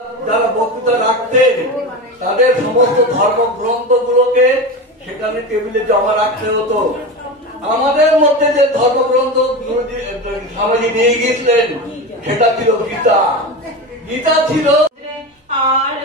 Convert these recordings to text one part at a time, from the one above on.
যারা বক্তৃতা রাখতেন তাদের সমস্ত ধর্মগ্রন্থগুলোকে সেখানে টেবিলে জমা রাখতে হতো। আমাদের মধ্যে যে ধর্মগ্রন্থ স্বামীজি নিয়ে গিয়েছিলেন সেটা ছিল গীতা। গীতা ছিল আর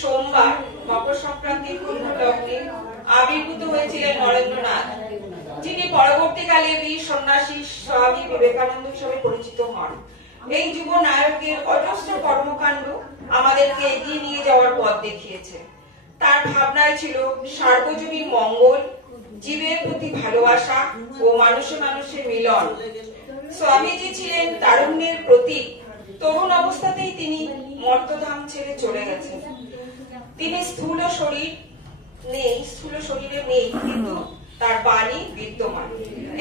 সোমবার মকর সংক্রান্তির পূর্ণ লগ্নে আবির্ভূত হয়েছিলেন নরেন্দ্রনাথ, যিনি পরবর্তীকালে বীর সন্ন্যাসী স্বামী বিবেকানন্দ হিসেবে পরিচিত হন। এই যুব নায়কের অজস্র কর্মকাণ্ড আমাদেরকে এগিয়ে নিয়ে যাওয়ার পথ দেখিয়েছে। তার ভাবনায় ছিল সার্বজনীন মঙ্গল, জীবের প্রতি ভালোবাসা ও মানুষে মানুষে মিলন। স্বামীজি ছিলেন তারুণ্যের প্রতীক। তরুণ অবস্থাতেই তিনি মর্তধাম ছেড়ে চলে গেছেন। তিনি স্থূল শরীরে নেই, কিন্তু তার বাণী বিদ্যমান।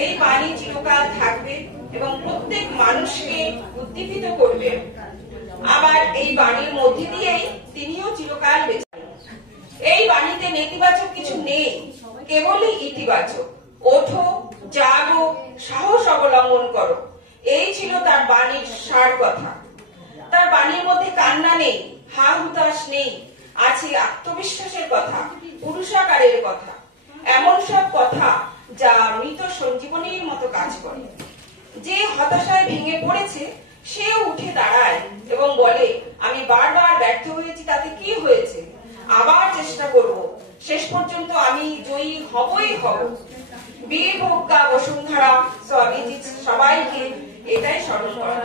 এই বাণী চিরকাল থাকবে এবং প্রত্যেক মানুষকে উদ্দীপিত করবে। আবার এই বাণীর মধ্যে দিয়েই তিনিও চিরকাল বেঁচে। এই বাণীতে নেতিবাচক কিছু নেই, কেবলই ইতিবাচক। ওঠো, জাগো, সাহস অবলম্বন করো, এই ছিল তার বাণীর সার কথা। তার বাণীর মধ্যে কান্না নেই, হা হুতাশ নেই, আছে আত্মবিশ্বাসের কথা, পুরুষাকারের কথা, এমন সব কথা যা মৃত সঞ্জীবনীর মতো কাজ করে। যে হতাশায় ভেঙে পড়েছে সেও উঠে দাঁড়ায় এবং বলে, আমি বারবার ব্যর্থ হয়েছি, তাতে কি হয়েছে, আবার চেষ্টা করব, শেষ পর্যন্ত আমি জয়ী হবই হব। বীর ভোগ্যা বসুন্ধরা স্বামীজি সবাইকে এটাই স্মরণ করেন।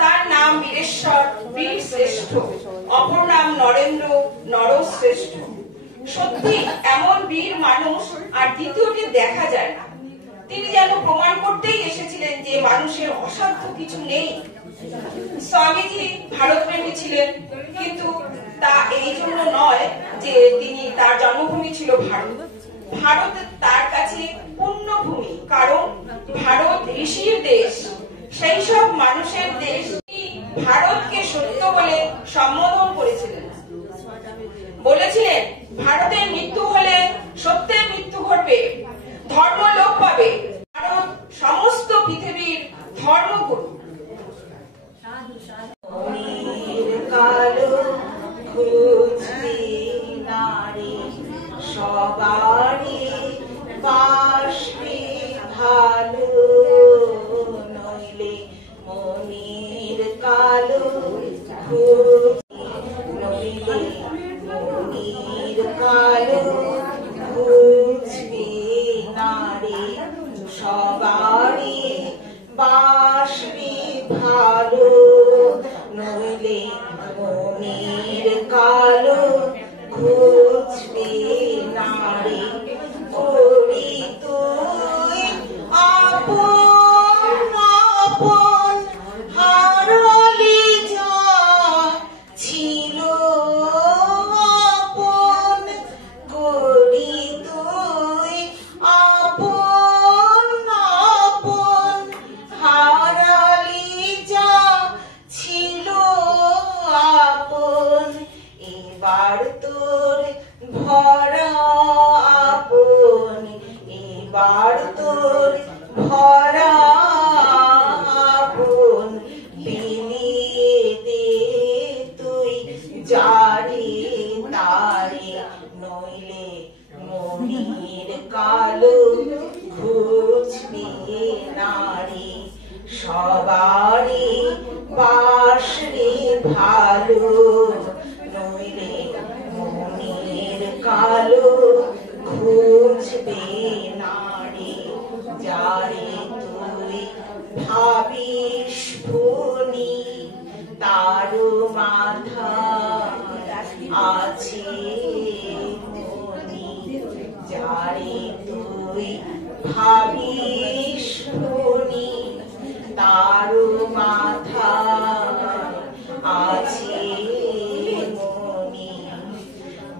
তার নাম বীরেশ্বর, বীর শ্রেষ্ঠ, অপর নাম নরেন্দ্র, নরশ্রেষ্ঠ। সত্যি এমন বীর মানুষ আর দ্বিতীয়টি দেখা যায় না। তিনি যেন প্রমাণ করতেই এসেছিলেন যে মানুষের অসাধ্য কিছু নেই। স্বামীজি ভারতপ্রেমী ছিলেন, কিন্তু তা এই জন্য নয় যে তিনি তার জন্মভূমি ছিল ভারত। ভারত তার কাছে পুণ্যভূমি, কারণ ভারত ঋষির দেশ, সেই সব মানুষের দেশ। ভারতকে সত্য বলে সম্বোধন করেছিলেন, বলেছিলেন ভারতের মৃত্যু হলে সত্যের মৃত্যু ঘটবে, ধর্ম লোপ পাবে, এবার তোর ভরা আপন বিলিয়ে দে তুই যারে তারে, নইলে মনির কালো খুঁজবে নারী। সবারই বাসরে ভালো, নইলে মনির কালো খুঁজবে নারী। যারে তুই ভাবিস ভুনি তারও মাথা আছে মনি। যারে তুই ভাবিস ভুনি তারও মাথা আছে মনি।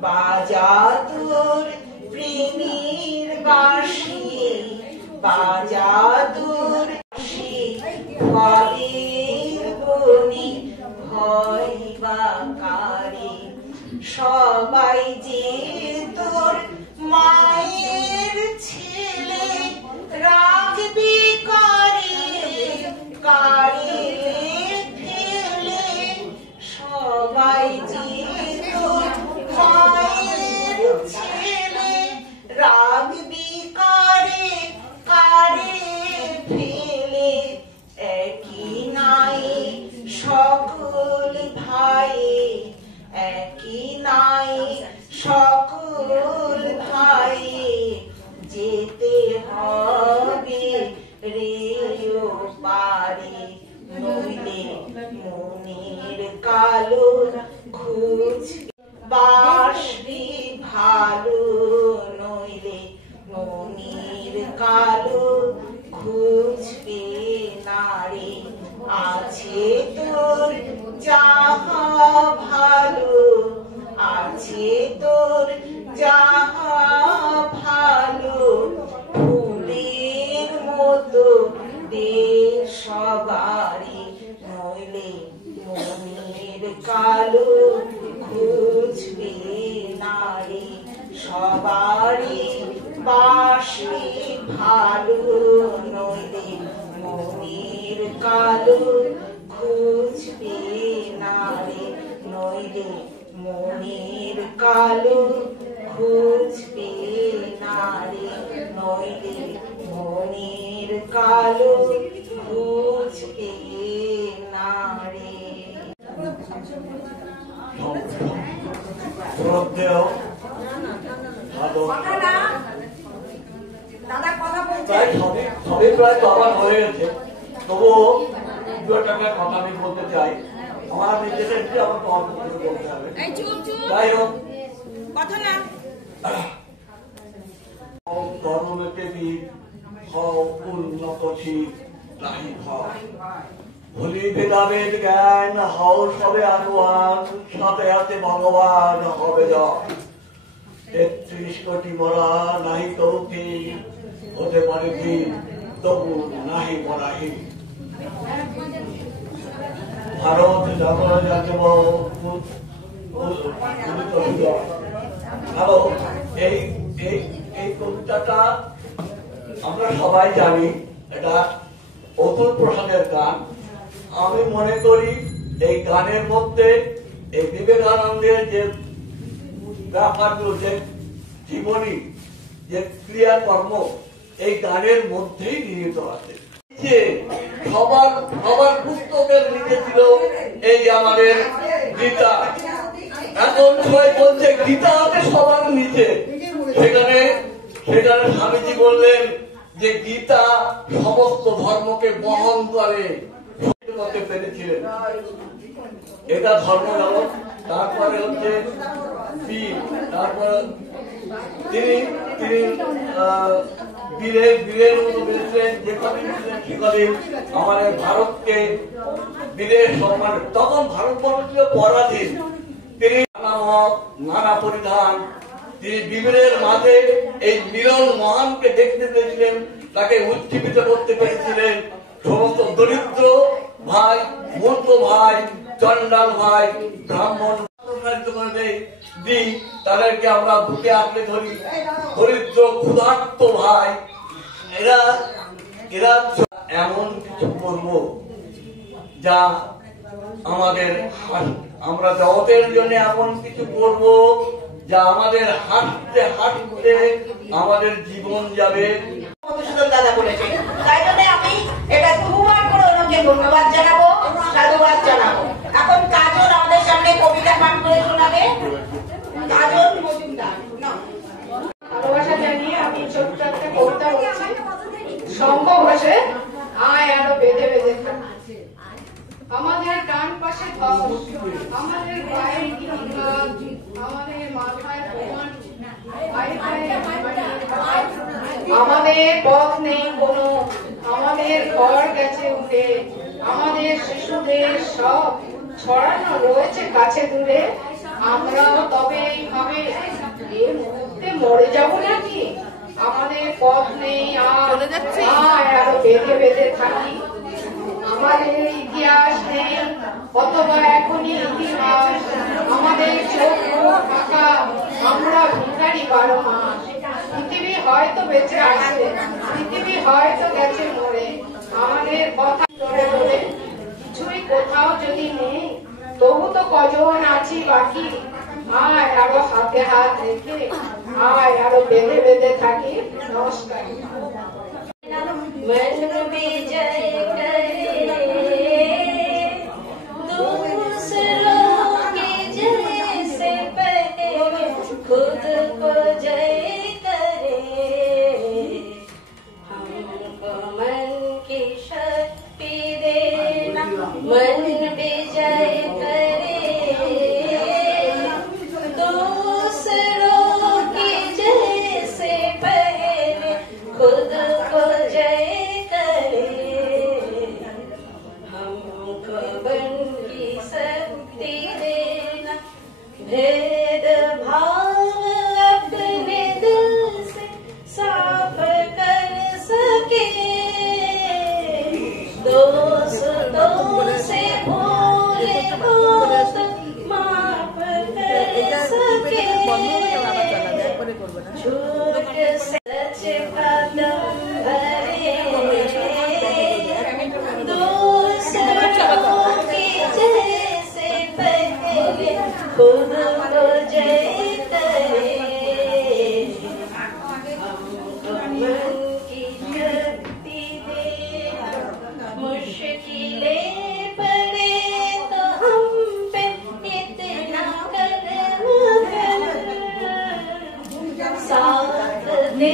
বাজা তোর প্রেমের বাঁশি, বাজা তোর বাঁশি ভবের বনি, ভয় বা কারে। সবাই যে তোর মায়ের ছেলে, রাখবি কারে কারে ফেলে। সবাই যে তোর মায়ের ছেলে, রাখবি কারে কারে ফেলে। একই নাই সকল ভাই, একই নাই সকল ভাই। যেতে হবে রে ও পারে, নইলে মনির কালো খুঁজবে বাসবি ভালো, নইলে মনির কালো খুঁজবে নারী। আছে তোর যাহা ভালো, আছে তোর যাহা ভালো, ফুলের মতো দে সবারই, নইলে মনির কালো খুঁজবে নারী। সবারই বাসি ভালো, নইলে মনির কালো খুঁজবে নারী। নইলে মনির কালো খুঁজবে নারী, নইলে মনির কালো খুঁজবে নারী। সবই প্রায় তো আমার হয়ে গেছে, তবুও দু একটা কথা আমি বলতে চাই। আমার নিজেদের আমার তো অল্প কিছু বলতে হবে। যাই হোক, ধর্মকে হও উন্নতশীল নাহি ভয়, ভুলি ভেদাভেদ জ্ঞান হও সবে আগুয়ান, সাথে হাতে ভগবান হবে জয়। ৩৩ কোটি মরা নাহি তৌকি, হতে পারে কি তবু নাহি মরাহি। ভারত জাগর জাগব ভালো। এই এই এই কবিতাটা আমরা সবাই জানি, এটা অতুল প্রসাদের গান। আমি মনে করি এই গানের মধ্যে এই বিবেকানন্দের যে ব্যাপারগুলো, যে জীবনী, যে ক্রিয়াকর্ম এই গানের মধ্যেই নিহিত আছে। যে সবার সবার পুস্তকের নিচে ছিল এই আমাদের গীতা। এখন সবাই বলছে গীতা আছে সবার নিচে। সেখানে সেখানে স্বামীজি বললেন যে গীতা সমস্ত ধর্মকে বহন করে করতে পেরেছিলেন। এটা ধর্ম গেল। তারপরে হচ্ছে তারপর তিনি তিনি বীরের মতো বেঁচেছিলেন। যে কদিন ছিলেন সে কদিন আমাদের ভারতকে বীরের সম্মান। তখন ভারতবর্ষ ছিল পরাধীন। তিনি নানা পরিধান, তিনি বিবের মাঝে এই মিলন মহানকে দেখতে পেরেছিলেন, তাকে উজ্জীবিত করতে পেরেছিলেন। সমস্ত দরিদ্র ভাই, মূর্খ ভাই, চন্ডাল ভাই, ব্রাহ্মণ দিই, তাদেরকে আমরা বুকে আঁকড়ে ধরি। দরিদ্র ক্ষুধার্ত ভাই, এরা এরা এমন কিছু করব যা আমাদের আমরা জগতের জন্য এমন কিছু করব যা আমাদের হাঁটতে হাঁটতে আমাদের জীবন যাবে। মধুসূদন দাদা বলেছে, তাই জন্য আমি এটা দুবার করে ওনাকে ধন্যবাদ জানাবো, সাধুবাদ জানাবো। এখন কাজল আমাদের সামনে কবিতা পাঠ করে শোনাবে। কাজল মজুমদার। ভালোবাসা জানিয়ে আমি ছোট্ট একটা কবিতা বলছি। সম্ভব হয়েছে আয় আরো বেঁধে বেঁধে থাকি। আমাদের ডান পাশে ধস, আমাদের পায়ে গিরিকাজ, আমাদের মাথায় প্রমাণ, আমাদের পথ নেই কোনো, আমাদের ঘর গেছে উঠে, আমাদের শিশুদের সব ছড়ানো রয়েছে কাছে দূরে। আমরাও তবে এইভাবে এই মুহূর্তে মরে যাব নাকি? আমাদের পথ নেই আর আরো বেঁধে বেঁধে থাকি। আমাদের ইতিহাস নেই অথবা এখনই ইতিহাস, আমাদের চোখ ফাঁকা, আমরা ভিখারি 12 মাস। পৃথিবী হয়তো বেঁচে আছে, পৃথিবী হয়তো গেছে মরে, আমাদের কথা ধরে ধরে কিছুই কোথাও যদি নেই, তবু তো কজন আছি বাকি। আয় আরো হাতে হাত রেখে, আয় আরো বেঁধে বেঁধে থাকি। নমস্কার। मन विजय करे दूसरों के जैसे पहले खुद को जय करे। हमको मन की शक्ति देना, मन विजय करे दूसरों के जैसे पहले खुद को जय करे। हमको बन की शक्ति देना, भेद भाव अपने दिल से साफ कर सके, दोस्तों से भूल को तो माफ कर सके। झूठ सच कदम भरे दूसरों के जैसे पहले खुद को जय करे। हमको मन की शक्ति देना, मुश्किलें पड़े तो हम पे इतना करम कर, साथ दे